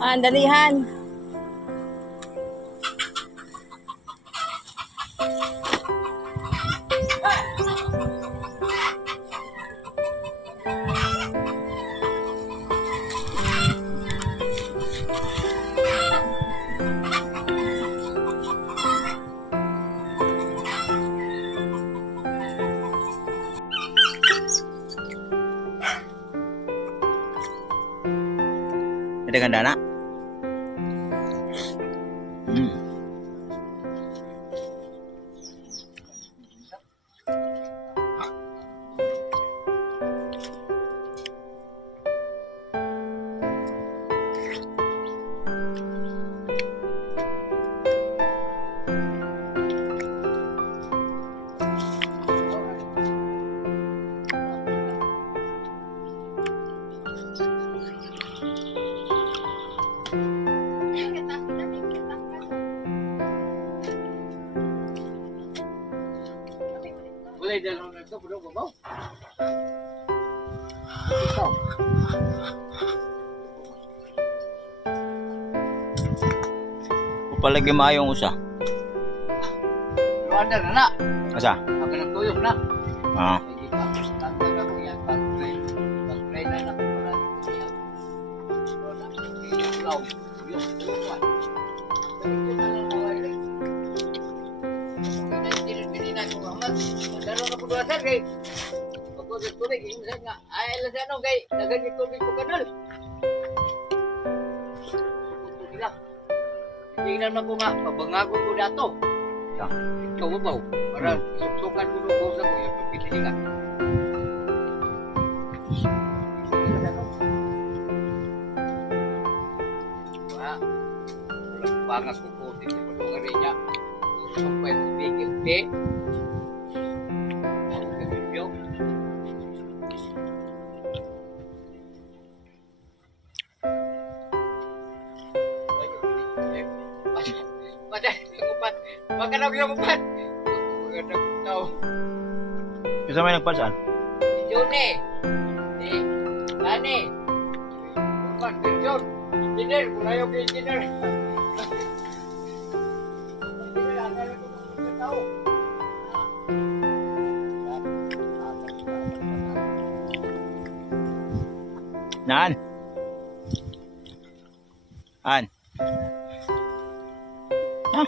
Ah, dalihan. Ada ganda nak? Boleh dalam itu perlu bawa. Tahu. Palagi maayong usa. Lu ada nak? Asa? Aku nak tuyuk nak. Ah. Tantang aku yang pakai na nak pala niya. Kau, yuk, kuat. Ini nak banget. Dalam aku dua kali. Aku dito lagi misalnya ay lasano kay dagan ito ko kanal. Bilang. Tingnan mo ko nga, pabangago ko dato. Ikaw ba? Para suksukan ko ko sa ko yung pagpitilingan. Walang bangag ko ko dito sa pagpungan niya. Sampai bigil-bigil. Ako ka video. Makan ang upat. Magandang tao. Isa may nagpasaan? Jone. Ni. Nani. Upat. John. Engineer. Mula yung engineer. Engineer. Akala ko ng tao. Naan? An? Ha?